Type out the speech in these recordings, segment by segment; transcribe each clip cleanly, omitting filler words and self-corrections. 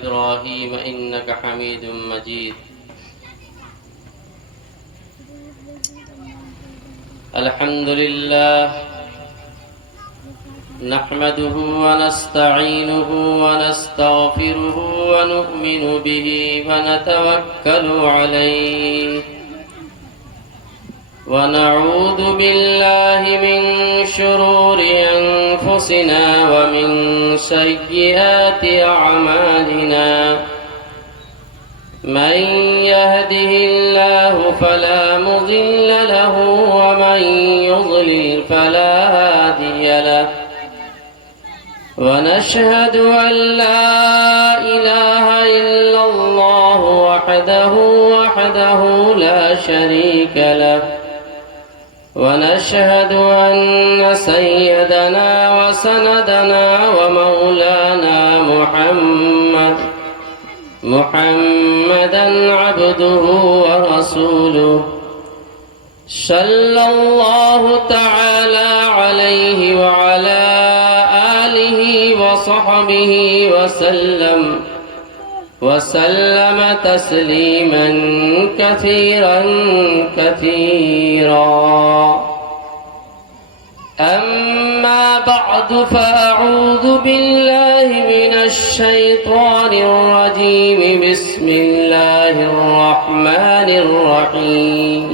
إبراهيم إنك حميد مجيد. الحمد لله نحمده ونستعينه ونستغفره ونؤمن به ونتوكل عليه ونعوذ بالله من شرور أنفسنا ومن سيئات أعمالنا. من يهده الله فلا مضل له ومن يضلل فلا هادي له. ونشهد أن لا إله إلا الله وحده لا شريك له. ونشهد أن سيدنا وسندنا ومولانا محمدا عبده ورسوله صلى الله تعالى عليه وعلى آله وصحبه وسلم تسليما كثيرا. أما بعد فأعوذ بالله من الشيطان الرجيم. بسم الله الرحمن الرحيم.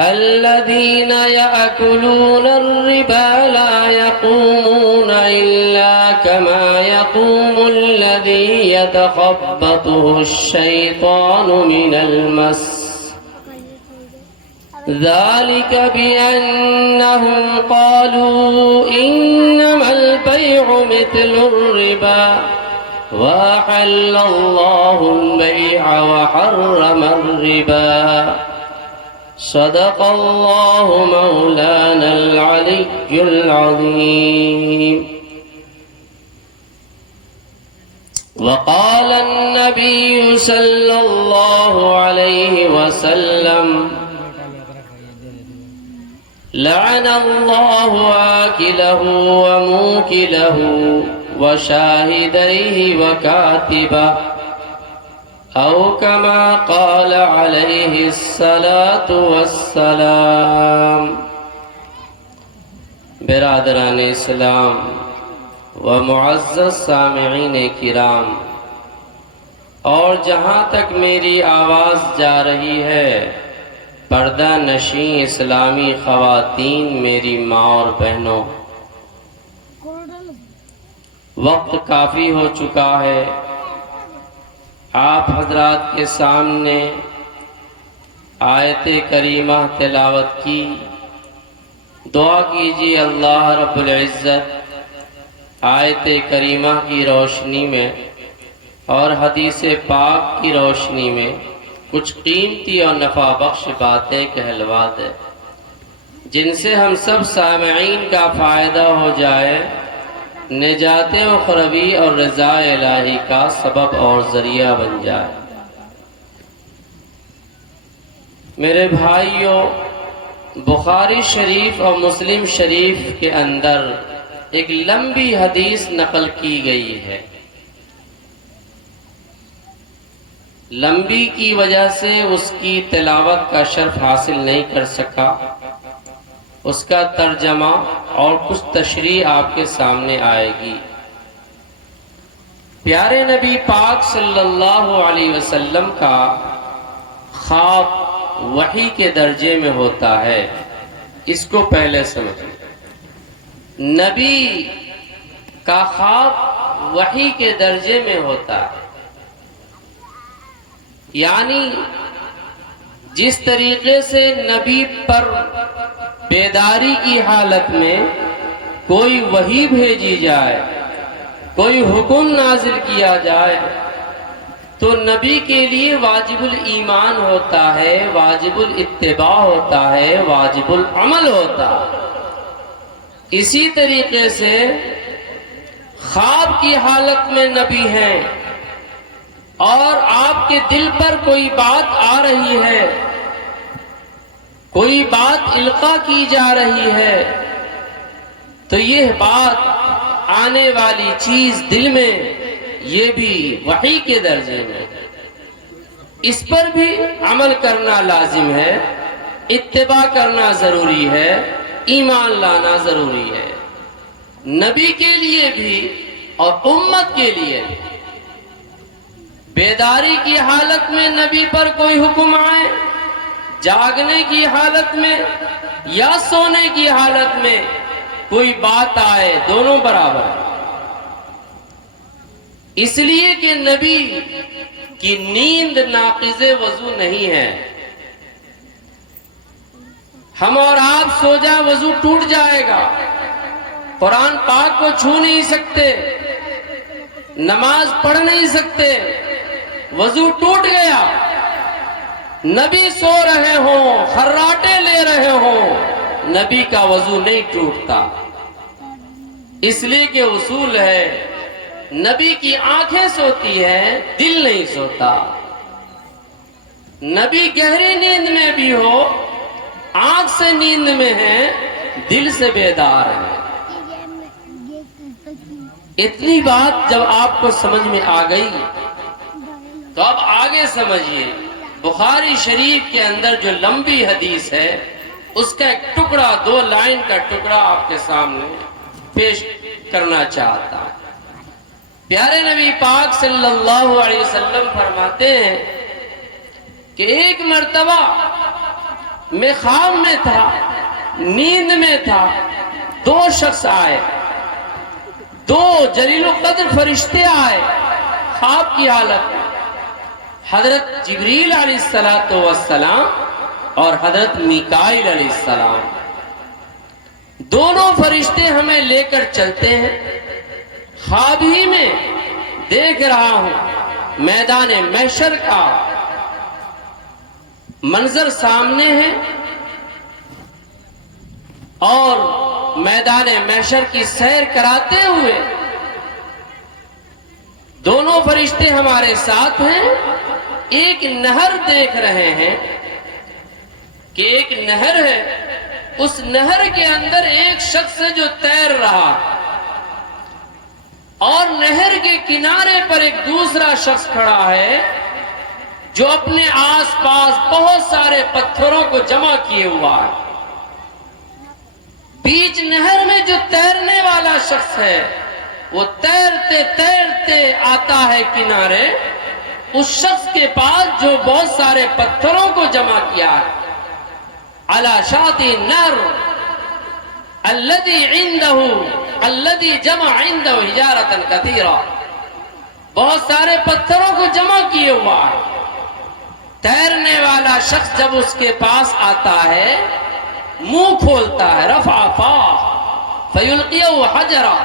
الذين يأكلون الربا لا يقومون إلا كما يقوم الذي يتخبطه الشيطان من المس. ذلك بأنهم قالوا إنما البيع مثل الربا وأحل الله البيع وحرم الربا. صدق الله مولانا العلي العظيم. وقال النبي صلى الله عليه وسلم لعن الله آكله وموكله وشاهديه وكاتبه أو كما قال عليه الصلاة والسلام. برادران اسلام و معزز سامعین کرام، اور جہاں تک میری آواز جا رہی ہے، پردہ نشین اسلامی خواتین، میری ماں اور بہنوں، وقت کافی ہو چکا ہے. آپ حضرات کے سامنے آیت کریمہ تلاوت کی. دعا کیجیے اللہ رب العزت آیت کریمہ کی روشنی میں اور حدیث پاک کی روشنی میں کچھ قیمتی اور نفع بخش باتیں کہلوا دے، جن سے ہم سب سامعین کا فائدہ ہو جائے، نجات اخروی اور رضا الہی کا سبب اور ذریعہ بن جائے. میرے بھائیوں، بخاری شریف اور مسلم شریف کے اندر ایک لمبی حدیث نقل کی گئی ہے. لمبی کی وجہ سے اس کی تلاوت کا شرف حاصل نہیں کر سکا. اس کا ترجمہ اور کچھ تشریح آپ کے سامنے آئے گی. پیارے نبی پاک صلی اللہ علیہ وسلم کا خواب وحی کے درجے میں ہوتا ہے. اس کو پہلے سمجھیں. نبی کا خواب وحی کے درجے میں ہوتا ہے، یعنی جس طریقے سے نبی پر بیداری کی حالت میں کوئی وحی بھیجی جائے، کوئی حکم نازل کیا جائے، تو نبی کے لیے واجب الایمان ہوتا ہے، واجب الاتباع ہوتا ہے، واجب العمل ہوتا ہے. اسی طریقے سے خواب کی حالت میں نبی ہیں اور آپ کے دل پر کوئی بات آ رہی ہے، کوئی بات القا کی جا رہی ہے، تو یہ بات آنے والی چیز دل میں، یہ بھی وحی کے درجے میں، اس پر بھی عمل کرنا لازم ہے، اتباع کرنا ضروری ہے، ایمان لانا ضروری ہے، نبی کے لیے بھی اور امت کے لیے بھی۔ بیداری کی حالت میں نبی پر کوئی حکم آئے، جاگنے کی حالت میں یا سونے کی حالت میں کوئی بات آئے، دونوں برابر ہیں۔ اس لیے کہ نبی کی نیند ناقض وضو نہیں ہے۔ ہم اور آپ سو جائیں وضو ٹوٹ جائے گا، قرآن پاک کو چھو نہیں سکتے، نماز پڑھ نہیں سکتے، وضو ٹوٹ گیا۔ نبی سو رہے ہوں، خراٹے لے رہے ہوں، نبی کا وضو نہیں ٹوٹتا۔ اس لیے کہ اصول ہے، نبی کی آنکھیں سوتی ہیں، دل نہیں سوتا۔ نبی گہری نیند میں بھی ہو، آنکھ سے نیند میں ہے، دل سے بیدار ہے۔ اتنی بات جب آپ کو سمجھ میں آ گئی تو اب آگے سمجھیے۔ بخاری شریف کے اندر جو لمبی حدیث ہے، اس کا ایک ٹکڑا، 2 لائن کا ٹکڑا آپ کے سامنے پیش کرنا چاہتا ہوں۔ پیارے نبی پاک صلی اللہ علیہ وسلم فرماتے ہیں کہ ایک مرتبہ میں خواب میں تھا، نیند میں تھا، 2 شخص آئے، 2 جلیل القدر فرشتے آئے خواب کی حالت میں، حضرت جبریل علیہ السلام اور حضرت میکائیل علیہ السلام۔ دونوں فرشتے ہمیں لے کر چلتے ہیں۔ خواب ہی میں دیکھ رہا ہوں، میدان محشر کا منظر سامنے ہے اور میدان محشر کی سیر کراتے ہوئے دونوں فرشتے ہمارے ساتھ ہیں۔ ایک نہر دیکھ رہے ہیں کہ ایک نہر ہے، اس نہر کے اندر ایک شخص ہے جو تیر رہا، اور نہر کے کنارے پر ایک دوسرا شخص کھڑا ہے جو اپنے آس پاس بہت سارے پتھروں کو جمع کیے ہوا ہے۔ بیچ نہر میں جو تیرنے والا شخص ہے، وہ تیرتے تیرتے آتا ہے کنارے، اس شخص کے پاس جو بہت سارے پتھروں کو جمع کیا ہے۔ علی شاطئ النہر الذی جمع عنده حجارۃ کثیرہ، بہت سارے پتھروں کو جمع کیے ہوا ہے۔ تیرنے والا شخص جب اس کے پاس آتا ہے، منہ کھولتا ہے، رفع فاہ فیلقیہ حجرا،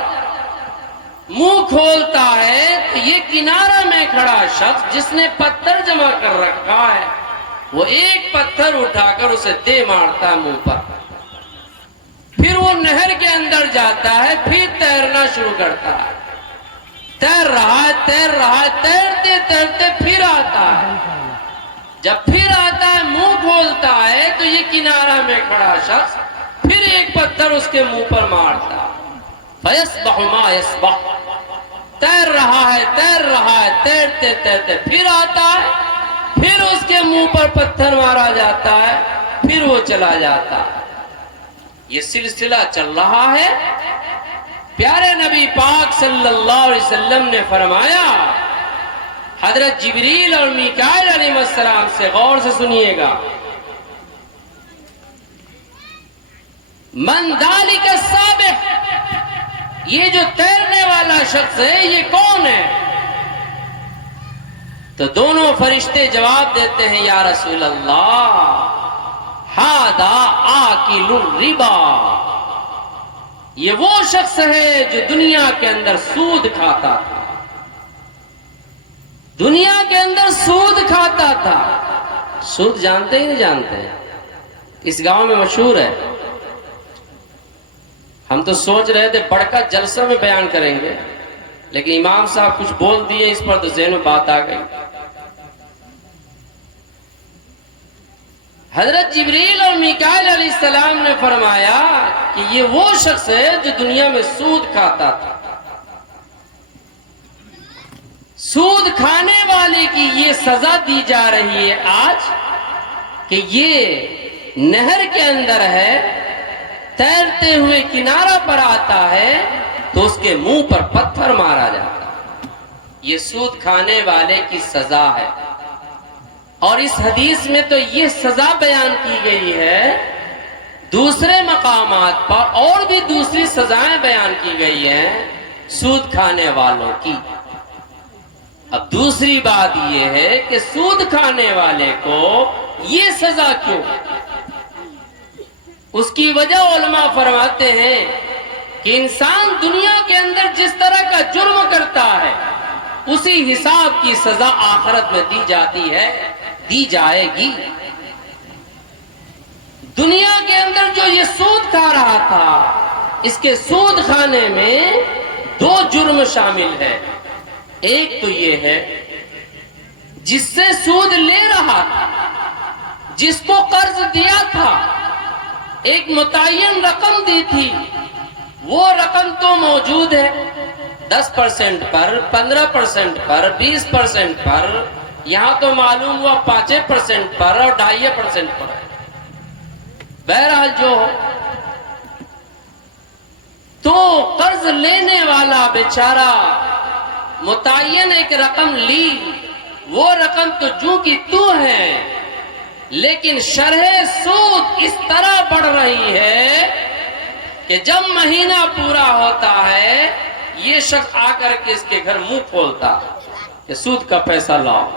منہ کھولتا ہے تو یہ کنارہ میں کھڑا شخص جس نے پتھر جمع کر رکھا ہے، وہ ایک پتھر اٹھا کر اسے دے مارتا ہے منہ پر۔ پھر وہ نہر کے اندر جاتا ہے، پھر تیرنا شروع کرتا ہے، تیر رہا ہے، تیرتے تیرتے پھر آتا ہے۔ جب پھر آتا ہے، منہ کھولتا ہے تو یہ کنارہ میں کھڑا شخص پھر ایک پتھر اس کے منہ پر مارتا ہے۔ فَيَسْبَحُ مَا يَسْبَحُ، تیر رہا ہے، تیرتے تیرتے پھر آتا ہے، پھر اس کے منہ پر پتھر مارا جاتا ہے، پھر وہ چلا جاتا ہے۔ یہ سلسلہ چل رہا ہے۔ پیارے نبی پاک صلی اللہ علیہ وسلم نے فرمایا، حضرت جبریل اور میکائیل علیہ السلام سے غور سے سنیے گا، من ذالک السابق، یہ جو تیرنے والا شخص ہے یہ کون ہے؟ تو دونوں فرشتے جواب دیتے ہیں، یا رسول اللہ، ھذا آکل الربا، یہ وہ شخص ہے جو دنیا کے اندر سود کھاتا تھا، دنیا کے اندر سود کھاتا تھا۔ سود جانتے ہی نہیں جانتے، اس گاؤں میں مشہور ہے۔ ہم تو سوچ رہے تھے بڑھ کر جلسہ میں بیان کریں گے، لیکن امام صاحب کچھ بول دیے، اس پر تو ذہن میں بات آ گئی۔ حضرت جبریل اور میکائیل علیہ السلام نے فرمایا کہ یہ وہ شخص ہے جو دنیا میں سود کھاتا تھا۔ سود کھانے والے کی یہ سزا دی جا رہی ہے آج کہ یہ نہر کے اندر ہے، تیرتے ہوئے کنارہ پر آتا ہے تو اس کے منہ پر پتھر مارا جاتا ہے۔ یہ سود کھانے والے کی سزا ہے۔ اور اس حدیث میں تو یہ سزا بیان کی گئی ہے، دوسرے مقامات پر اور بھی دوسری سزائیں بیان کی گئی ہیں سود کھانے والوں کی۔ اب دوسری بات یہ ہے کہ سود کھانے والے کو یہ سزا کیوں؟ اس کی وجہ علماء فرماتے ہیں کہ انسان دنیا کے اندر جس طرح کا جرم کرتا ہے اسی حساب کی سزا آخرت میں دی جاتی ہے، دی جائے گی۔ دنیا کے اندر جو یہ سود کھا رہا تھا، اس کے سود کھانے میں دو جرم شامل ہے۔ ایک تو یہ ہے جس سے سود لے رہا تھا، جس کو قرض دیا تھا، ایک متعین رقم دی تھی، وہ رقم تو موجود ہے 10% پر، 15% پر، 20% پر، یہاں تو معلوم ہوا 5% پر اور 2.5% پر ہے۔ بہرحال جو ہو، تو قرض لینے والا بیچارہ متعین ایک رقم لی، وہ رقم تو جو کی تو ہے، لیکن شرح سود اس طرح بڑھ رہی ہے کہ جب مہینہ پورا ہوتا ہے یہ شخص آ کر کے اس کے گھر منہ کھولتا کہ سود کا پیسہ لاؤ۔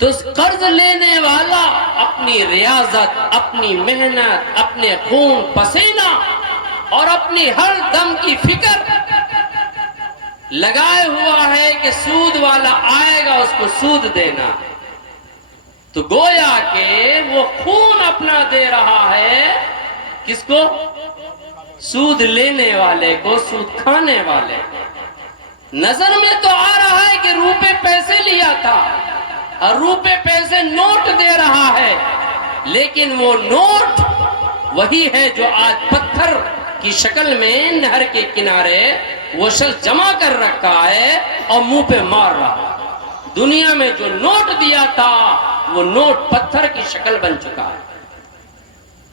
تو قرض لینے والا اپنی ریاضت، اپنی محنت، اپنے خون پسینہ اور اپنی ہر دم کی فکر لگائے ہوا ہے کہ سود والا آئے گا اس کو سود دینا، تو گویا کہ وہ خون اپنا دے رہا ہے کس کو؟ سود لینے والے کو، سود کھانے والے کو۔ نظر میں تو آ رہا ہے کہ روپے پیسے لیا تھا اور روپے پیسے نوٹ دے رہا ہے، لیکن وہ نوٹ وہی ہے جو آج پتھر کی شکل میں نہر کے کنارے وہ شخص جمع کر رکھا ہے اور منہ پہ مار رہا ہے۔ دنیا میں جو نوٹ دیا تھا وہ نوٹ پتھر کی شکل بن چکا ہے،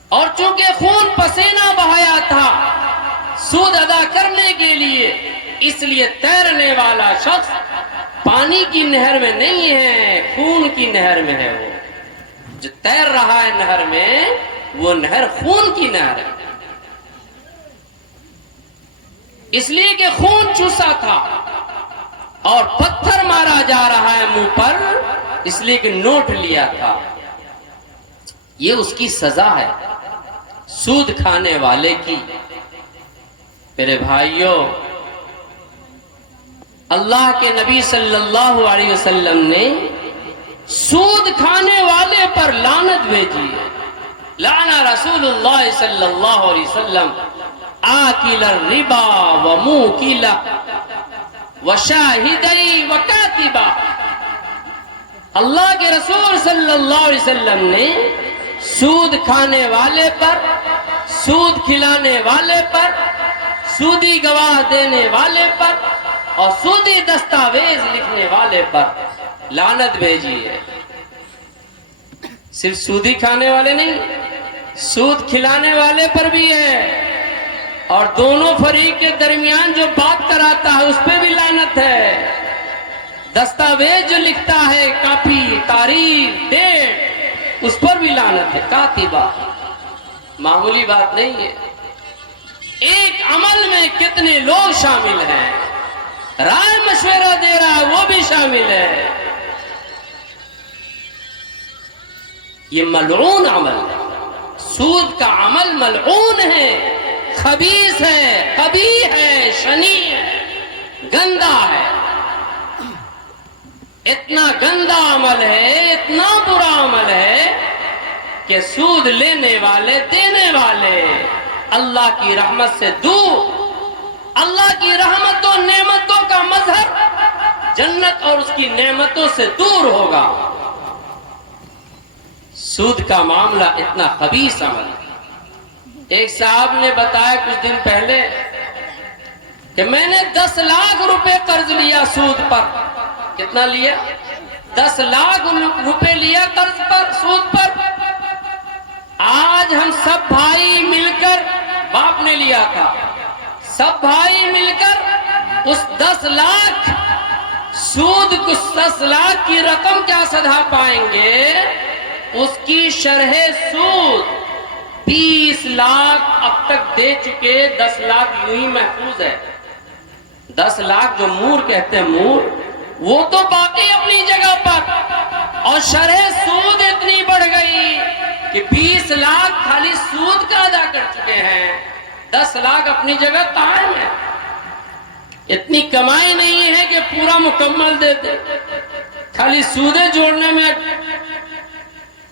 اور چونکہ خون پسینہ بہایا تھا سود ادا کرنے کے لیے، اس لیے تیرنے والا شخص پانی کی نہر میں نہیں ہے، خون کی نہر میں ہے۔ وہ جو تیر رہا ہے نہر میں، وہ نہر خون کی نہر ہے، اس لیے کہ خون چوسا تھا، اور پتھر مارا جا رہا ہے منہ پر اس لیے کہ نوٹ لیا تھا۔ یہ اس کی سزا ہے سود کھانے والے کی۔ میرے بھائیوں، اللہ کے نبی صلی اللہ علیہ وسلم نے سود کھانے والے پر لعنت بھیجی ہے۔ لعن رسول اللہ صلی اللہ علیہ وسلم آکل الربا وموکلہ وشاہدی وکاتبہ۔ اللہ کے رسول صلی اللہ علیہ وسلم نے سود کھانے والے پر، سود کھلانے والے پر، سودی گواہ دینے والے پر اور سودی دستاویز لکھنے والے پر لعنت بھیجی ہے۔ صرف سودی کھانے والے نہیں، سود کھلانے والے پر بھی ہے، اور دونوں فریق کے درمیان جو بات کراتا ہے اس پہ بھی لعنت ہے۔ دستاویز جو لکھتا ہے، کاپی، تاریخ، ڈیٹ، اس پر بھی لعنت ہے۔ کاتبہ معمولی بات نہیں ہے۔ ایک عمل میں کتنے لوگ شامل ہیں، رائے مشورہ دے رہا ہے وہ بھی شامل ہے۔ یہ ملعون عمل ہے، سود کا عمل ملعون ہے، خبیث ہے، قبیح ہے، شنی ہے، گندا ہے۔ اتنا گندا عمل ہے، اتنا برا عمل ہے کہ سود لینے والے، دینے والے اللہ کی رحمت سے دور، اللہ کی رحمت و نعمتوں کا مظہر جنت اور اس کی نعمتوں سے دور ہوگا۔ سود کا معاملہ اتنا خبیث عمل ہے۔ ایک صاحب نے بتایا کچھ دن پہلے کہ میں نے 10 لاکھ روپے قرض لیا سود پر. کتنا لیا؟ 10 لاکھ روپے لیا قرض پر، سود پر. آج ہم سب بھائی مل کر، باپ نے لیا تھا، سب بھائی مل کر اس 10 لاکھ سود، اس 10 لاکھ کی رقم کیا سدھا پائیں گے؟ اس کی شرح سود 20 لاکھ اب تک دے چکے. 10 لاکھ یوں ہی محفوظ ہے. 10 لاکھ جو مور کہتے ہیں، مور، وہ تو باقی اپنی جگہ پر، اور شرح سود اتنی بڑھ گئی کہ 20 لاکھ خالی سود کا ادا کر چکے ہیں. 10 لاکھ اپنی جگہ قائم ہے. اتنی کمائی نہیں ہے کہ پورا مکمل دے دے، خالی سودے جوڑنے میں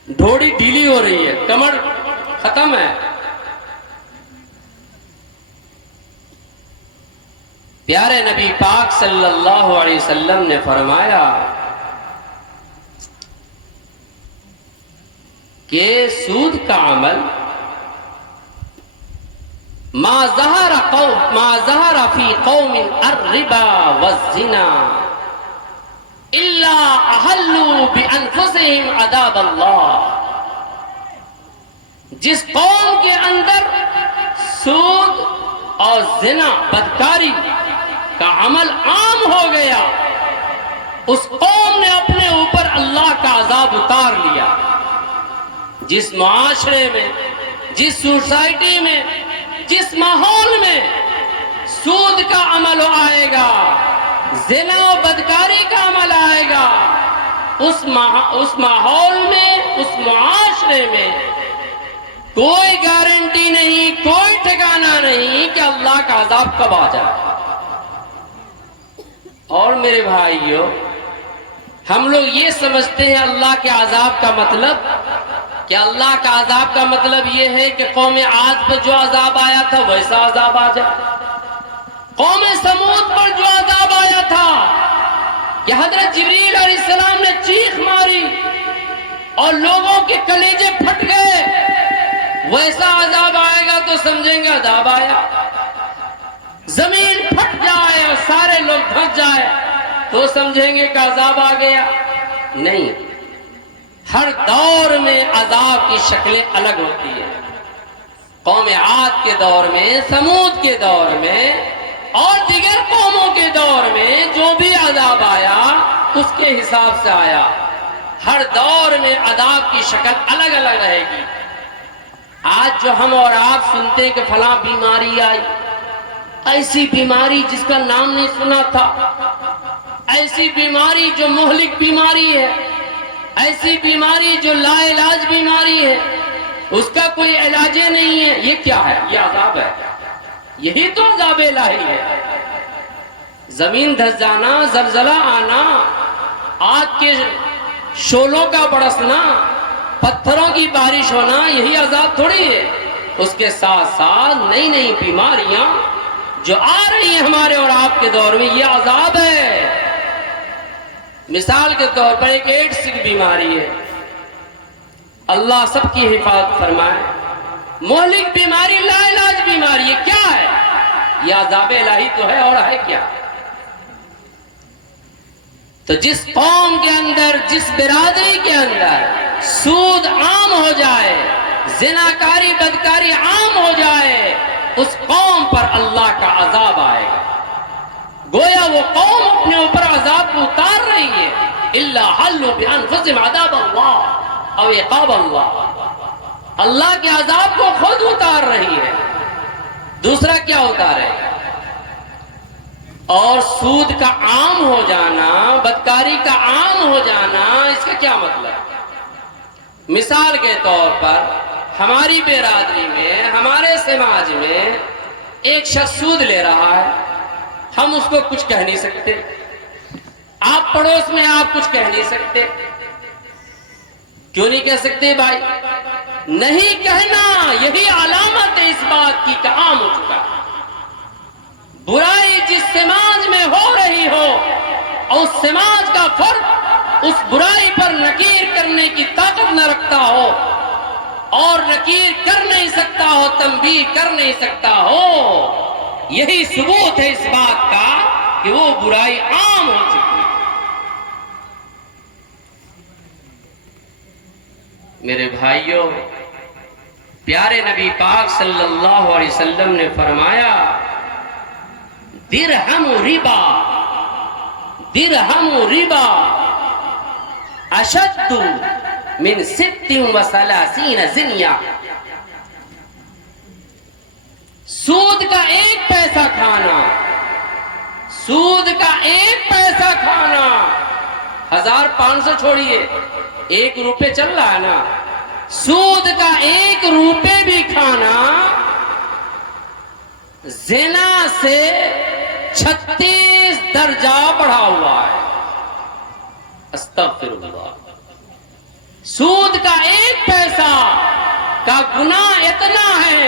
ڈھوڑی ڈھیلی ہو رہی ہے، کمر ختم ہے. پیارے نبی پاک صلی اللہ علیہ وسلم نے فرمایا کہ سود کا عمل ما ظہر فی قوم الربا والزنا الا احلوا بانفسهم عذاب اللہ. جس قوم کے اندر سود اور زنا، بدکاری کا عمل عام ہو گیا، اس قوم نے اپنے اوپر اللہ کا عذاب اتار لیا. جس معاشرے میں، جس سوسائٹی میں، جس ماحول میں سود کا عمل آئے گا، زنا و بدکاری کا عمل آئے گا، اس ماحول میں، اس معاشرے میں کوئی گارنٹی نہیں، کوئی ٹھکانہ نہیں کہ اللہ کا عذاب کب آ جائے. اور میرے بھائیوں، ہم لوگ یہ سمجھتے ہیں اللہ کے عذاب کا مطلب کہ اللہ کا عذاب کا مطلب یہ ہے کہ قوم عاد پر جو عذاب آیا تھا ویسا عذاب آ جائے. قوم سمود پر جو عذاب آیا تھا کہ حضرت جبریل علیہ السلام نے چیخ ماری اور لوگوں کے کلیجے پھٹ گئے، ویسا عذاب آئے گا تو سمجھیں گے عذاب آیا. زمین پھٹ جائے اور سارے لوگ دھس جائے تو سمجھیں گے کہ عذاب آ گیا. نہیں، ہر دور میں عذاب کی شکلیں الگ ہوتی ہیں. قوم عاد کے دور میں، سمود کے دور میں اور دیگر قوموں کے دور میں جو بھی عذاب آیا اس کے حساب سے آیا. ہر دور میں عذاب کی شکل الگ الگ رہے گی. آج جو ہم اور آپ سنتے ہیں کہ فلاں بیماری آئی، ایسی بیماری جس کا نام نہیں سنا تھا، ایسی بیماری جو مہلک بیماری ہے، ایسی بیماری جو لا علاج بیماری ہے، اس کا کوئی علاج نہیں ہے، یہ کیا ہے؟ یہ عذاب ہے. یہی تو عذاب الہی ہے. زمین دھس جانا، زلزلہ آنا، آگ کے شعلوں کا برسنا، پتھروں کی بارش ہونا، یہی عذاب تھوڑی ہے. اس کے ساتھ ساتھ نئی نئی بیماریاں جو آ رہی ہیں ہمارے اور آپ کے دور میں، یہ عذاب ہے. مثال کے طور پر ایک ایڈس کی بیماری ہے، اللہ سب کی حفاظت فرمائے. مہلک بیماری، لا علاج بیماری، یہ کیا ہے؟ یہ عذاب الہی تو ہے، اور ہے کیا؟ تو جس قوم کے اندر، جس برادری کے اندر سود عام ہو جائے، زناکاری بدکاری عام ہو جائے، اس قوم پر اللہ کا عذاب آئے گا. گویا وہ قوم اپنے اوپر عذاب کو اتار رہی ہے. الا حلوا بانفسهم عذاب اللہ او عقاب اللہ. اللہ کے عذاب کو خود اتار رہی ہے، دوسرا کیا اتارے؟ اور سود کا عام ہو جانا، بدکاری کا عام ہو جانا، اس کا کیا مطلب؟ مثال کے طور پر ہماری برادری میں، ہمارے سماج میں ایک شخص سود لے رہا ہے، ہم اس کو کچھ کہہ نہیں سکتے. آپ پڑوس میں آپ کچھ کہہ نہیں سکتے. کیوں نہیں کہہ سکتے بھائی؟ نہیں کہنا یہی علامت ہے اس بات کی کہ عام ہو چکا ہے. برائی جس سماج میں ہو رہی ہو اور اس سماج کا فرد اس برائی پر نکیر کرنے کی طاقت نہ رکھتا ہو اور نکیر کر نہیں سکتا ہو، تنبیہ کر نہیں سکتا ہو، یہی ثبوت ہے اس بات کا کہ وہ برائی عام ہو چکی ہے۔ میرے بھائیوں، پیارے نبی پاک صلی اللہ علیہ وسلم نے فرمایا درہم ربا، درہم ربا اشد من 36 زنیہ۔ سود کا ایک پیسہ کھانا، سود کا ایک پیسہ کھانا، 1500 چھوڑیے، 1 روپے چل رہا ہے نا، سود کا 1 روپے بھی کھانا زنا سے 36 درجہ بڑھا ہوا ہے۔ استغفر اللہ۔ سود کا 1 پیسہ کا گناہ اتنا ہے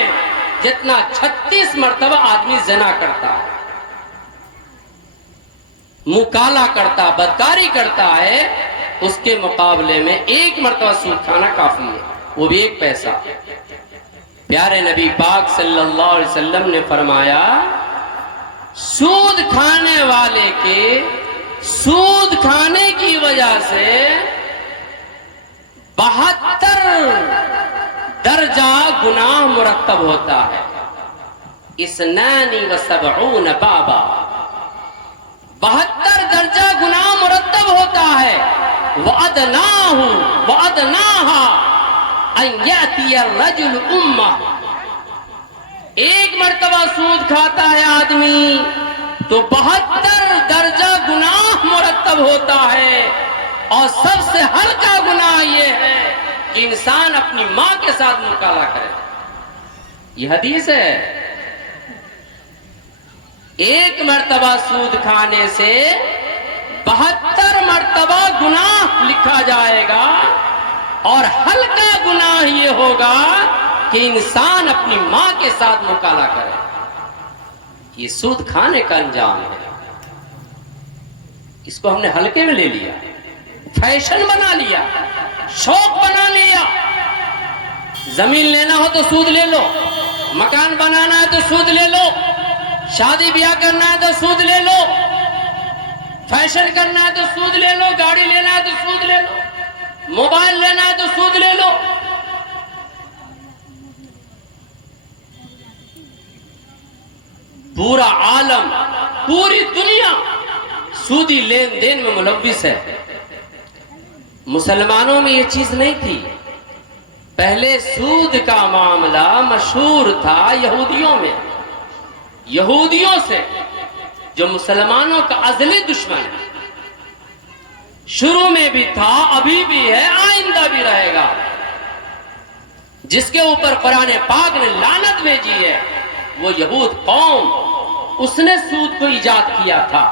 جتنا 36 مرتبہ آدمی زنا کرتا ہے، مکالا کرتا، بدکاری کرتا ہے، اس کے مقابلے میں 1 مرتبہ سود کھانا کافی ہے، وہ بھی 1 پیسہ۔ پیارے نبی پاک صلی اللہ علیہ وسلم نے فرمایا سود کھانے والے کے سود کھانے کی وجہ سے 72 درجہ گناہ مرتب ہوتا ہے۔ 72 بابا، 72 درجہ گناہ مرتب ہوتا ہے۔ وَأَدْنَاهَا أَنْ يَأْتِيَ الرَّجُلُ أُمَّهُ۔ 1 مرتبہ سود کھاتا ہے آدمی تو 72 درجہ گناہ مرتب ہوتا ہے، اور سب سے ہلکا گناہ یہ ہے کہ انسان اپنی ماں کے ساتھ مکالا کرے۔ یہ حدیث ہے۔ 1 مرتبہ سود کھانے سے 72 مرتبہ گناہ لکھا جائے گا، اور ہلکا گناہ یہ ہوگا کہ انسان اپنی ماں کے ساتھ مکالا کرے۔ یہ سود کھانے کا انجام ہے۔ اس کو ہم نے ہلکے میں لے لیا، فیشن بنا لیا، شوق بنا لیا۔ زمین لینا ہو تو سود لے لو، مکان بنانا ہے تو سود لے لو، شادی بیاہ کرنا ہے تو سود لے لو، فیشن کرنا ہے تو سود لے لو، گاڑی لینا ہے تو سود لے لو، موبائل لینا ہے تو سود لے لو۔ پورا عالم، پوری دنیا سودی لین دین میں ملوث ہے۔ مسلمانوں میں یہ چیز نہیں تھی۔ پہلے سود کا معاملہ مشہور تھا یہودیوں میں، یہودیوں سے جو مسلمانوں کا ازلی دشمن ہے، شروع میں بھی تھا، ابھی بھی ہے، آئندہ بھی رہے گا۔ جس کے اوپر قرآن پاک نے لعنت بھیجی ہے وہ یہود قوم، اس نے سود کو ایجاد کیا تھا،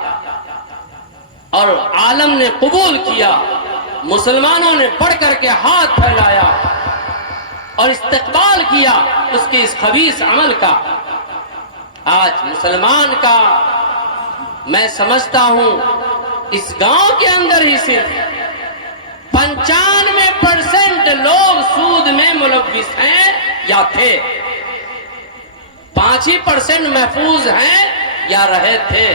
اور عالم نے قبول کیا، مسلمانوں نے بڑھ کر کے ہاتھ پھیلایا اور استقبال کیا اس کے اس خبیث عمل کا۔ آج مسلمان کا میں سمجھتا ہوں اس گاؤں کے اندر ہی صرف 95% لوگ سود میں ملوث ہیں یا تھے، 5% محفوظ ہیں یا رہے تھے۔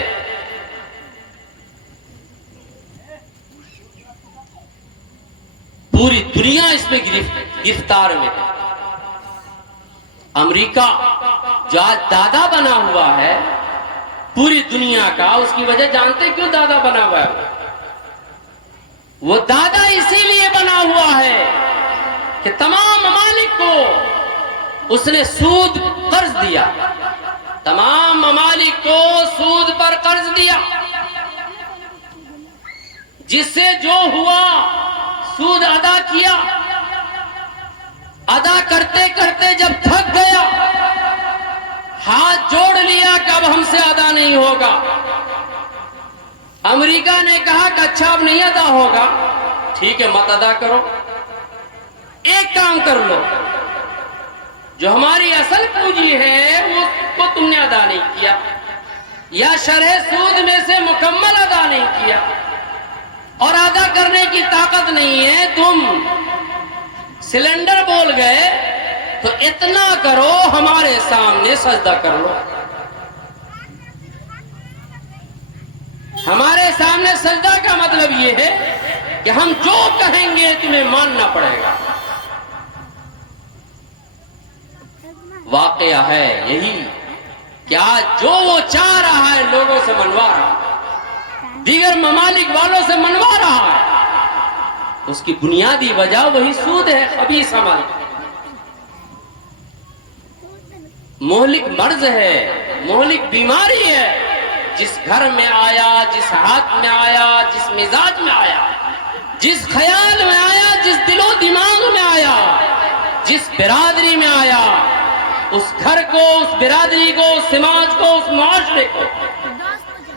پوری دنیا اس میں گرفتار میں ہے۔ امریکہ جو آج دادا بنا ہوا ہے پوری دنیا کا، اس کی وجہ جانتے کیوں دادا بنا ہوا ہے؟ وہ دادا اسی لیے بنا ہوا ہے کہ تمام ممالک کو اس نے سود قرض دیا، تمام ممالک کو سود پر قرض دیا، جس سے جو ہوا سود ادا کیا، ادا کرتے کرتے جب تھک گیا ہاتھ جوڑ لیا کہ اب ہم سے ادا نہیں ہوگا۔ امریکہ نے کہا کہ اچھا اب نہیں ادا ہوگا، ٹھیک ہے مت ادا کرو، ایک کام کر لو، جو ہماری اصل پونجی ہے وہ تم نے ادا نہیں کیا، یا شرح سود میں سے مکمل ادا نہیں کیا، اور ادا کرنے کی طاقت نہیں ہے، تم سلنڈر بول گئے تو اتنا کرو ہمارے سامنے سجدہ کر لو۔ سامنے سجدہ کا مطلب یہ ہے کہ ہم جو کہیں گے تمہیں ماننا پڑے گا. واقعہ ہے یہی کہ آج جو وہ چاہ رہا ہے لوگوں سے منوا رہا ہے, دیگر ممالک والوں سے منوا رہا ہے, اس کی بنیادی وجہ وہی سود ہے, خبیث عمل, مہلک مرض ہے, مہلک بیماری ہے. جس گھر میں آیا, جس ہاتھ میں آیا, جس مزاج میں آیا, جس خیال میں آیا, جس دل و دماغ میں آیا, جس برادری میں آیا, اس گھر کو, اس برادری کو, اس سماج کو, اس معاشرے کو,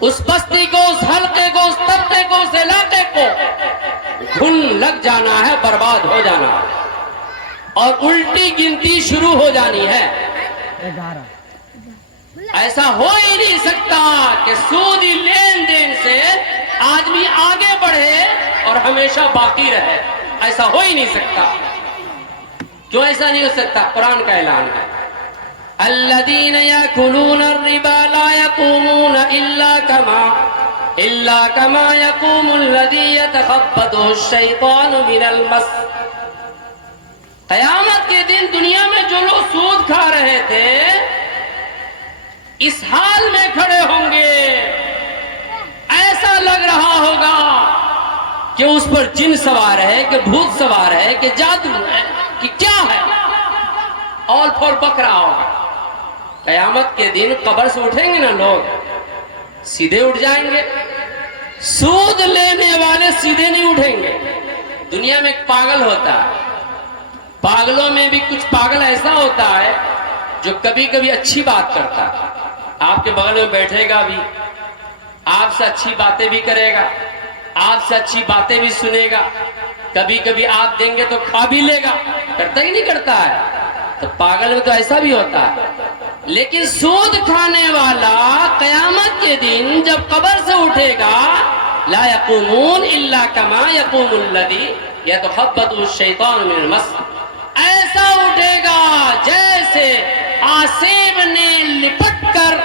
اس بستی کو, اس حلقے کو, اس طبقے کو, اس علاقے کو گھن لگ جانا ہے, برباد ہو جانا ہے, اور الٹی گنتی شروع ہو جانی ہے. ایسا ہو ہی نہیں سکتا کہ سودی لین دین سے آدمی آگے بڑھے اور ہمیشہ باقی رہے. ایسا ہو ہی نہیں سکتا. کیوں ایسا نہیں ہو سکتا؟ قرآن کا اعلان ہے, الذین یأکلون الربا لا یقومون الا کما یقوم الذی یتخبطہ الشیطان من المس. قیامت کے دن دنیا میں جو لوگ سود کھا رہے تھے اس حال میں کھڑے ہوں گے, ایسا لگ رہا ہوگا کہ اس پر جن سوار ہے, کہ بھوت سوار ہے, کہ جادو ہے, کہ کیا ہے, اول پھول بک رہا ہوگا. قیامت کے دن قبر سے اٹھیں گے نا لوگ, سیدھے اٹھ جائیں گے. سود لینے والے سیدھے نہیں اٹھیں گے. دنیا میں ایک پاگل ہوتا ہے, پاگلوں میں بھی کچھ پاگل ایسا ہوتا ہے جو کبھی کبھی اچھی بات کرتا ہے, آپ کے بغل میں بیٹھے گا بھی, آپ سے اچھی باتیں بھی کرے گا, آپ سے اچھی باتیں بھی سنے گا, کبھی کبھی آپ دیں گے تو کھا بھی لے گا, کرتا ہی نہیں کرتا ہے. تو پاگل میں تو ایسا بھی ہوتا ہے. لیکن سود کھانے والا قیامت کے دن جب قبر سے اٹھے گا, لا یقومون الا کما یقوم الذی یتخبطہ الشیطان من المس, ایسا اٹھے گا جیسے آسیب نے لپٹ کر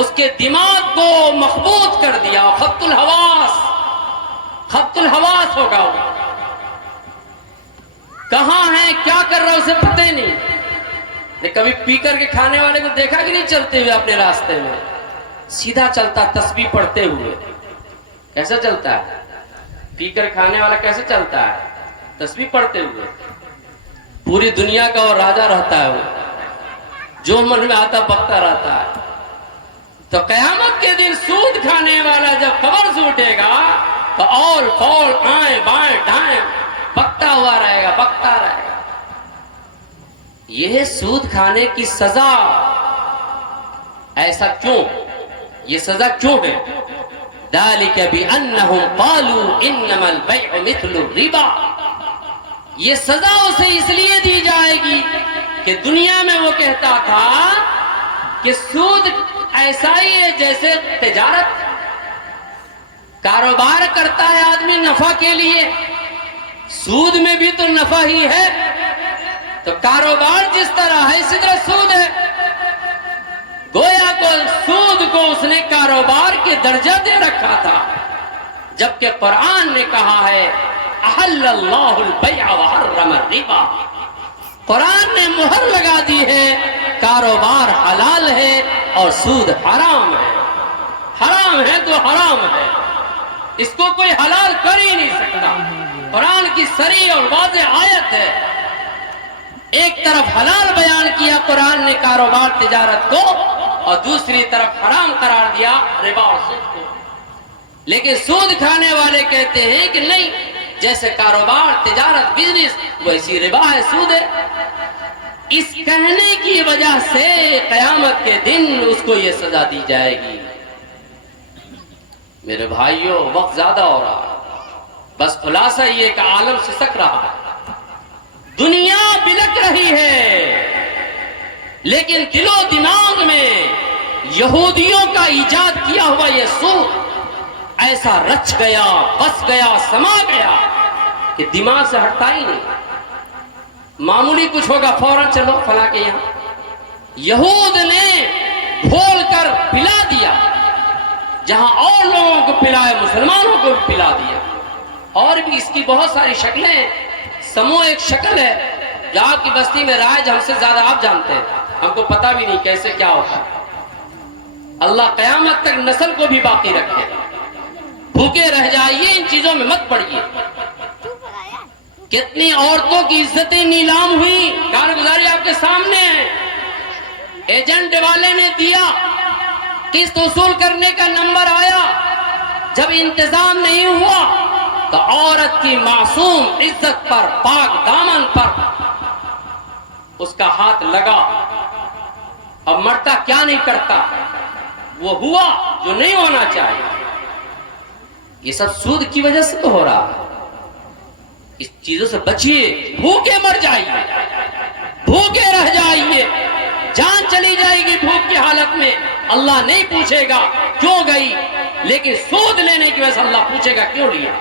اس کے دماغ کو مخبوط کر دیا. خبط الحواس, خبط الحواس ہوگا. وہ کہاں ہے, کیا کر رہا, اسے پتہ ہی نہیں. کبھی پی کر کے کھانے والے کو دیکھا کہ نہیں چلتے ہوئے اپنے راستے میں, سیدھا چلتا تسبیح پڑھتے ہوئے. کیسا چلتا ہے پی کر کھانے والا؟ کیسے چلتا ہے؟ تسبیح پڑھتے ہوئے. پوری دنیا کا اور راجا رہتا ہے, وہ جو من میں آتا بکتا رہتا ہے. تو قیامت کے دن سود کھانے والا جب قبر سے اٹھے گا تو اول فول آئیں بائیں ڈائیں بکتا ہوا رہے گا, بکتا رہے گا. یہ ہے سود کھانے کی سزا. ایسا کیوں؟ یہ سزا کیوں ہے؟ ذالک بأنہم قالوا انما البیع مثل الربا. یہ سزا اسے اس لیے دی جائے گی کہ دنیا میں وہ کہتا تھا کہ سود ایسا ہی ہے جیسے تجارت, کاروبار کرتا ہے آدمی نفع کے لیے, سود میں بھی تو نفع ہی ہے. تو کاروبار جس طرح ہے اسی طرح سود ہے. گویا کو سود کو اس نے کاروبار کے درجہ دے رکھا تھا, جبکہ قرآن نے کہا ہے احل اللہ البیع وحرم الربا. قرآن نے مہر لگا دی ہے, کاروبار حلال ہے اور سود حرام ہے. حرام ہے تو حرام ہے, اس کو کوئی حلال کر ہی نہیں سکتا. قرآن کی صریح اور واضح آیت ہے. ایک طرف حلال بیان کیا قرآن نے کاروبار تجارت کو, اور دوسری طرف حرام قرار دیا ربا اور سود کو. لیکن سود کھانے والے کہتے ہیں کہ نہیں, جیسے کاروبار تجارت بزنس ویسی ربا ہے, سود ہے. اس کہنے کی وجہ سے قیامت کے دن اس کو یہ سزا دی جائے گی. میرے بھائیوں, وقت زیادہ ہو رہا ہے, بس خلاصہ یہ کہ عالم سسک رہا ہے, دنیا بلک رہی ہے, لیکن دل و دماغ میں یہودیوں کا ایجاد کیا ہوا یہ سود ایسا رچ گیا, بس گیا, سما گیا کہ دماغ سے ہٹتا ہی نہیں. معمولی کچھ ہوگا فوراً چلو فلاں کے یہاں. یہود نے گھول کر پلا دیا, جہاں اور لوگوں کو پلائے مسلمانوں کو بھی پلا دیا. اور بھی اس کی بہت ساری شکلیں ہیں. سمو ایک شکل ہے جو آپ کی بستی میں رائج، ہم سے زیادہ آپ جانتے ہیں، ہم کو پتہ بھی نہیں کیسے کیا ہوتا ہے. اللہ قیامت تک نسل کو بھی باقی رکھے. بھوکے رہ جائیے، ان چیزوں میں مت پڑیے. کتنی عورتوں کی عزتیں نیلام ہوئی، کارگزاری آپ کے سامنے ہے. ایجنٹ والے نے دیا، قسط وصول کرنے کا نمبر آیا، جب انتظام نہیں ہوا تو عورت کی معصوم عزت پر، پاک دامن پر اس کا ہاتھ لگا. اب مرتا کیا نہیں کرتا، وہ ہوا جو نہیں ہونا چاہیے. یہ سب سود کی وجہ سے تو ہو رہا ہے. اس چیزوں سے بچیے. بھوکے مر جائیے، بھوکے رہ جائیے، جان چلی جائے گی بھوک کی حالت میں. اللہ نہیں پوچھے گا کیوں گئی، لیکن سود لینے کی وجہ سے اللہ پوچھے گا کیوں لیا.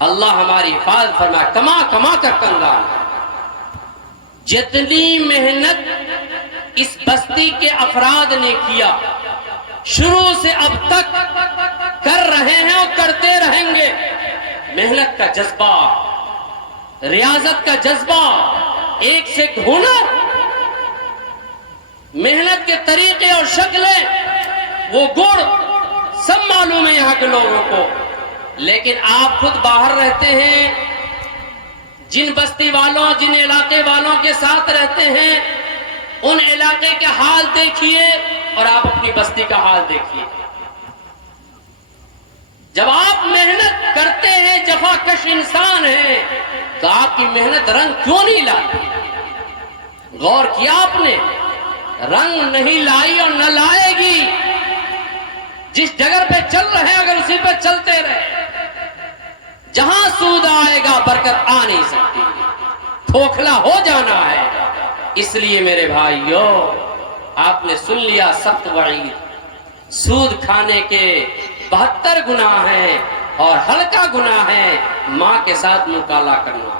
اللہ ہماری حفاظت فرمائے. کما کما کر کنگال. جتنی محنت اس بستی کے افراد نے کیا، شروع سے اب تک کر رہے ہیں اور کرتے رہیں گے. محنت کا جذبہ، ریاضت کا جذبہ، ایک سے ایک ہنر، محنت کے طریقے اور شکلیں، وہ گڑ سب معلوم ہے یہاں کے لوگوں کو. لیکن آپ خود باہر رہتے ہیں، جن بستی والوں، جن علاقے والوں کے ساتھ رہتے ہیں، ان علاقے کے حال دیکھیے اور آپ اپنی بستی کا حال دیکھیے. جب آپ محنت کرتے ہیں، جفا کش انسان ہیں، تو آپ کی محنت رنگ کیوں نہیں لاتی؟ غور کیا آپ نے؟ رنگ نہیں لائی اور نہ لائے گی. جس ڈگر پہ چل رہے اگر اسی پہ چلتے رہے، جہاں سود آئے گا برکت آ نہیں سکتی، کھوکھلا ہو جانا ہے. اس لیے میرے بھائیو، آپ نے سن لیا سخت وعید. سود کھانے کے 72 گناہ ہیں اور ہلکا گناہ ہے ماں کے ساتھ مکالا کرنا.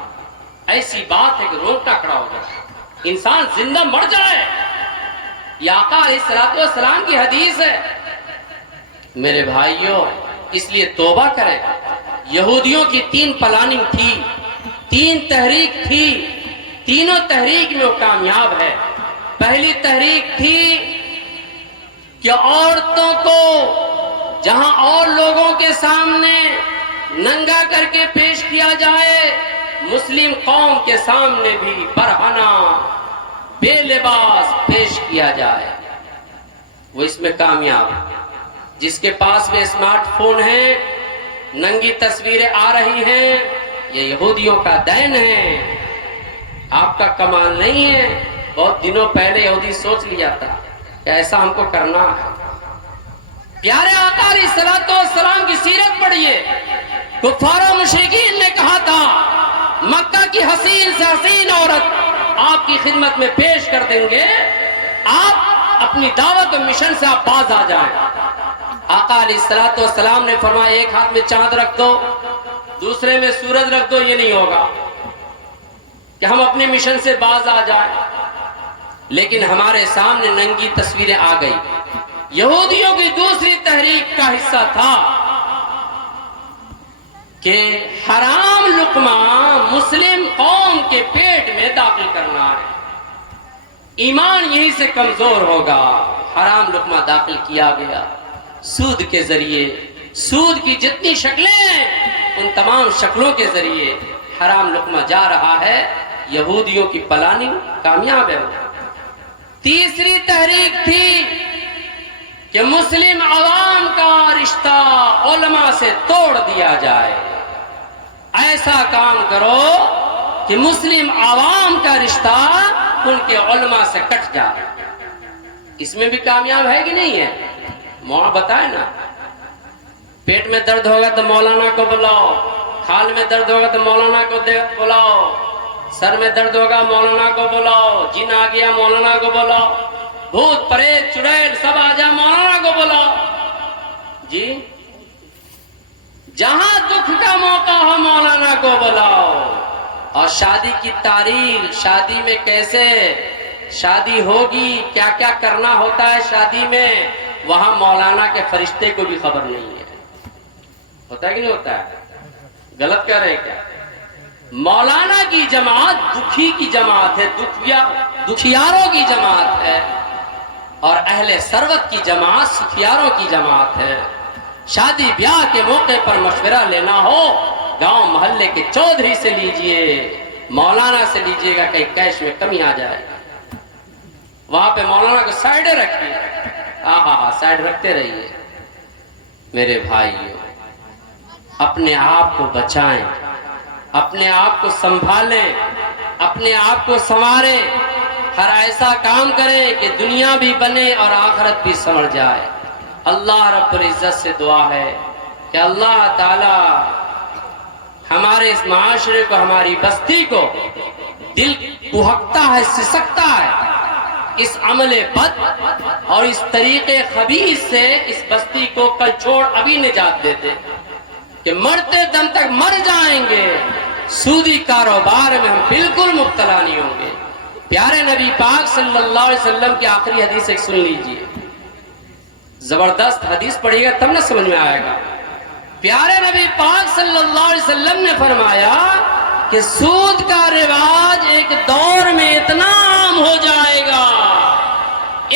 ایسی بات ہے کہ رونگٹا کھڑا ہو جائے، انسان زندہ مر جائے. یہ آقا علیہ الصلوۃ والسلام کی حدیث ہے. میرے بھائیوں، اس لیے توبہ کریں. یہودیوں کی 3 پلاننگ تھی، 3 تحریک تھی، تینوں تحریک میں وہ کامیاب ہے. پہلی تحریک تھی کہ عورتوں کو جہاں اور لوگوں کے سامنے ننگا کر کے پیش کیا جائے، مسلم قوم کے سامنے بھی برہنہ بے لباس پیش کیا جائے. وہ اس میں کامیاب. جس کے پاس میں اسمارٹ فون ہے، ننگی تصویریں آ رہی ہیں، یہ یہودیوں کا دین ہے، آپ کا کمال نہیں ہے. بہت دنوں پہلے یہودی سوچ لیا تھا کہ ایسا ہم کو کرنا ہے. پیارے آقا علیہ الصلوۃ والسلام کی سیرت پڑھیے. کفار و مشرکین نے کہا تھا مکہ کی حسین سے حسین عورت آپ کی خدمت میں پیش کر دیں گے، آپ اپنی دعوت و مشن سے آپ باز آ جائیں. آقا علیہ الصلوۃ والسلام نے فرمایا ایک ہاتھ میں چاند رکھ دو، دوسرے میں سورج رکھ دو. یہ نہیں ہوگا کہ ہم اپنے مشن سے باز آ جائیں. لیکن ہمارے سامنے ننگی تصویریں آ گئی. یہودیوں کی دوسری تحریک کا حصہ تھا کہ حرام لقمہ مسلم قوم کے پیٹ میں داخل کرنا ہے. ایمان یہی سے کمزور ہوگا. حرام لقمہ داخل کیا گیا سود کے ذریعے. سود کی جتنی شکلیں ہیں ان تمام شکلوں کے ذریعے حرام لقمہ جا رہا ہے. یہودیوں کی پلاننگ کامیاب ہے. تیسری تحریک تھی کہ مسلم عوام کا رشتہ علماء سے توڑ دیا جائے. ایسا کام کرو کہ مسلم عوام کا رشتہ ان کے علماء سے کٹ جائے. اس میں بھی کامیاب ہے کہ نہیں ہے؟ بتائے نا. پیٹ میں درد ہوگا تو مولانا کو بلاؤ، کھال میں درد ہوگا تو مولانا کو بلاؤ، سر میں درد ہوگا مولانا کو بلاؤ، جن آ گیا مولانا کو بلاؤ، بھوت پریت چڑیل سب آ جا مولانا کو بلاؤ. جی جہاں دکھ کا موقع ہو مولانا کو بلاؤ. اور شادی کی تاریخ، شادی میں کیسے شادی ہوگی، کیا کیا کرنا ہوتا ہے شادی میں، وہاں مولانا کے فرشتے کو بھی خبر نہیں ہے. ہوتا ہے کہ نہیں ہوتا ہے؟ غلط کہہ رہے کیا؟ مولانا کی جماعت دکھی کی جماعت ہے، دکھیاروں کی جماعت ہے، اور اہل ثروت کی جماعت سکھیاروں کی جماعت ہے. شادی بیاہ کے موقع پر مشورہ لینا ہو گاؤں محلے کے چودھری سے لیجئے، مولانا سے لیجئے گا، کہیں کیش میں کمی آ جائے. وہاں پہ مولانا کو سائڈ رکھیے، سائڈ رکھتے رہیے. میرے بھائیوں، اپنے آپ کو بچائیں، اپنے آپ کو سنبھالیں، اپنے آپ کو سنواریں. ہر ایسا کام کریں کہ دنیا بھی بنے اور آخرت بھی سنور جائے. اللہ رب العزت سے دعا ہے کہ اللہ تعالی ہمارے اس معاشرے کو، ہماری بستی کو، دل بہکتا ہے، سسکتا ہے اس عمل بد اور اس طریقے خبیث سے، اس بستی کو کل چھوڑ ابھی نجات دیتے کہ مرتے دم تک مر جائیں گے، سودی کاروبار میں ہم بالکل مبتلا نہیں ہوں گے. پیارے نبی پاک صلی اللہ علیہ وسلم کی آخری حدیث ایک سن لیجئے، زبردست حدیث پڑھیے گا تب نہ سمجھ میں آئے گا. پیارے نبی پاک صلی اللہ علیہ وسلم نے فرمایا کہ سود کا رواج ایک دور میں اتنا عام ہو جائے گا،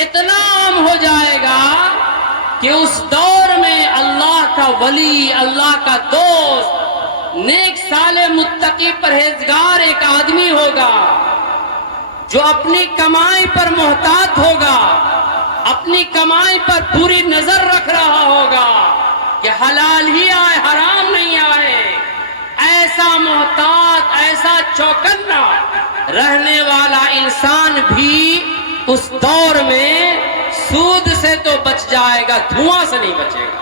اتنا عام ہو جائے گا کہ اس دور میں اللہ کا ولی، اللہ کا دوست، نیک صالح متقی پرہیزگار ایک آدمی ہوگا جو اپنی کمائی پر محتاط ہوگا، اپنی کمائی پر پوری نظر رکھ رہا ہوگا کہ حلال ہی آئے، حرام نہیں آئے. ایسا محتاط، ایسا چوکنا رہنے والا انسان بھی اس دور میں سود سے تو بچ جائے گا، دھواں سے نہیں بچے گا.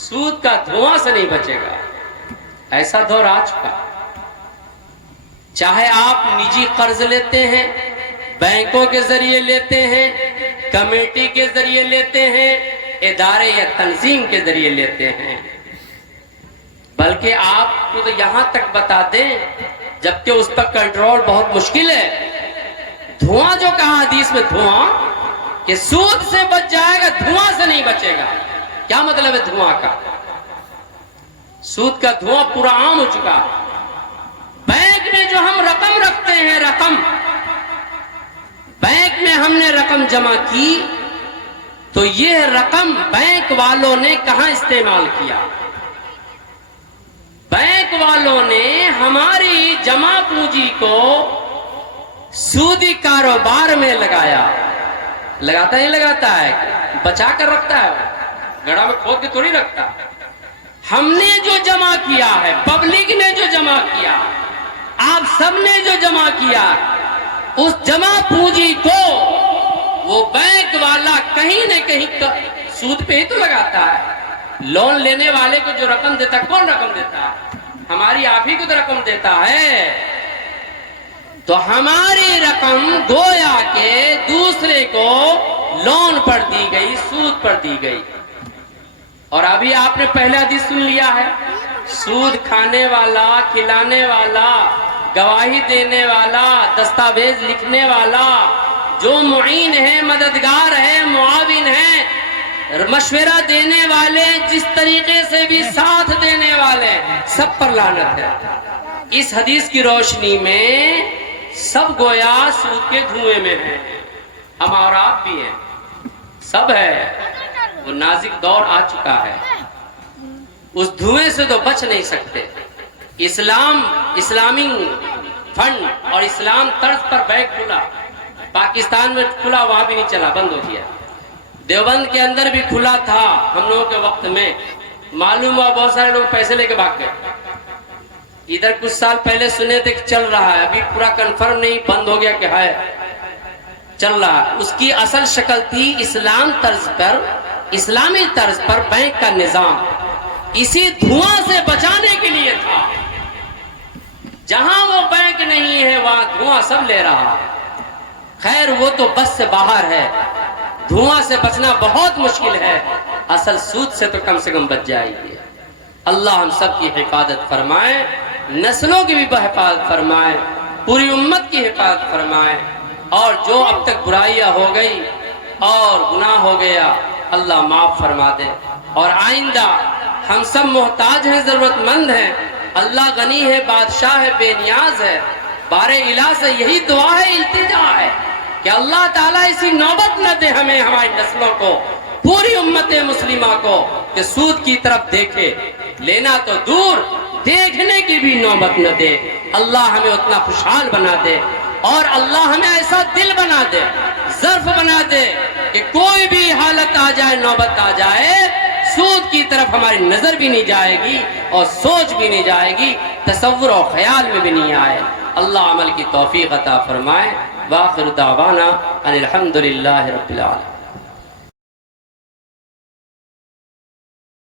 سود کا دھواں سے نہیں بچے گا. ایسا دور آ چکا. چاہے آپ نجی قرض لیتے ہیں، بینکوں کے ذریعے لیتے ہیں، کمیٹی کے ذریعے لیتے ہیں، ادارے یا تنظیم کے ذریعے لیتے ہیں، بلکہ آپ کو تو یہاں تک بتا دیں جبکہ اس پر کنٹرول بہت مشکل ہے. دھواں جو کہا حدیث میں، دھواں کہ سود سے بچ جائے گا، دھواں سے نہیں بچے گا. کیا مطلب ہے دھواں کا؟ سود کا دھواں پورا عام ہو چکا. بینک میں جو ہم رقم رکھتے ہیں، رقم بینک میں ہم نے رقم جمع کی تو یہ رقم بینک والوں نے کہاں استعمال کیا؟ بینک والوں نے ہماری جمع پونجی کو سودی کاروبار میں لگایا. لگاتا ہی لگاتا ہے، بچا کر رکھتا ہے، گڑا میں کھود کے تھوڑی رکھتا. ہم نے جو جمع کیا ہے، پبلک نے جو جمع کیا، آپ سب نے جو جمع کیا، اس جمع پونجی کو وہ بینک والا کہیں نہ کہیں سود پہ ہی تو لگاتا ہے. لون لینے والے کو جو رقم دیتا ہے، کون رقم دیتا ہے؟ ہماری آپ ہی کو تو رقم دیتا ہے. تو ہماری رقم گویا کہ دوسرے کو لون پر دی گئی، سود پر دی گئی. اور ابھی آپ نے پہلے حدیث سن لیا ہے، سود کھانے والا، کھلانے والا، گواہی دینے والا، دستاویز لکھنے والا، جو معین ہے، مددگار ہے، معاون ہے، مشورہ دینے والے، جس طریقے سے بھی ساتھ دینے والے، سب پر لعنت ہے. اس حدیث کی روشنی میں سب گویا سود کے دھوئیں میں ہیں. ہم اور آپ بھی ہیں، سب ہے. وہ نازک دور آ چکا ہے، اس دھوئیں سے تو بچ نہیں سکتے. اسلامی فنڈ اور اسلام طرز پر بینک کھلا، پاکستان میں کھلا، وہاں بھی نہیں چلا، بند ہو گیا. دیوبند کے اندر بھی کھلا تھا ہم لوگوں کے وقت میں، معلوم ہوا بہت سارے لوگ پیسے لے کے بھاگ گئے. ادھر کچھ سال پہلے سنے تھے کہ چل رہا ہے، ابھی پورا کنفرم نہیں، بند ہو گیا کہ ہے، چل رہا. اس کی اصل شکل تھی اسلام طرز پر، اسلامی طرز پر بینک کا نظام. اسی دھواں سے بچانے کے لیے تھا. جہاں وہ بینک نہیں ہے وہاں دھواں سب لے رہا. خیر وہ تو بس سے باہر ہے، دھواں سے بچنا بہت مشکل ہے. اصل سود سے تو کم سے کم بچ جائے گی. اللہ ہم سب کی حفاظت فرمائے، نسلوں کی بھی حفاظت فرمائے، پوری امت کی حفاظت فرمائے. اور جو اب تک برائیاں ہو گئی اور گناہ ہو گیا اللہ معاف فرما دے، اور آئندہ ہم سب محتاج ہیں، ضرورت مند ہیں، اللہ غنی ہے، بادشاہ ہے، بے نیاز ہے، بارے الہ سے یہی دعا ہے، التجا ہے کہ اللہ تعالیٰ ایسی نوبت نہ دے ہمیں، ہماری نسلوں کو، پوری امت مسلمہ کو، کہ سود کی طرف دیکھے، لینا تو دور، دیکھنے کی بھی نوبت نہ دے۔ اللہ ہمیں اتنا خوشحال بنا دے، اور اللہ ہمیں ایسا دل بنا دے، ظرف بنا دے کہ کوئی بھی حالت آ جائے، نوبت آ جائے، سود کی طرف ہماری نظر بھی نہیں جائے گی اور سوچ بھی نہیں جائے گی، تصور و خیال میں بھی نہیں آئے۔ اللہ عمل کی توفیق عطا فرمائے۔ وآخر دعوانا ان الحمدللہ رب العالمین۔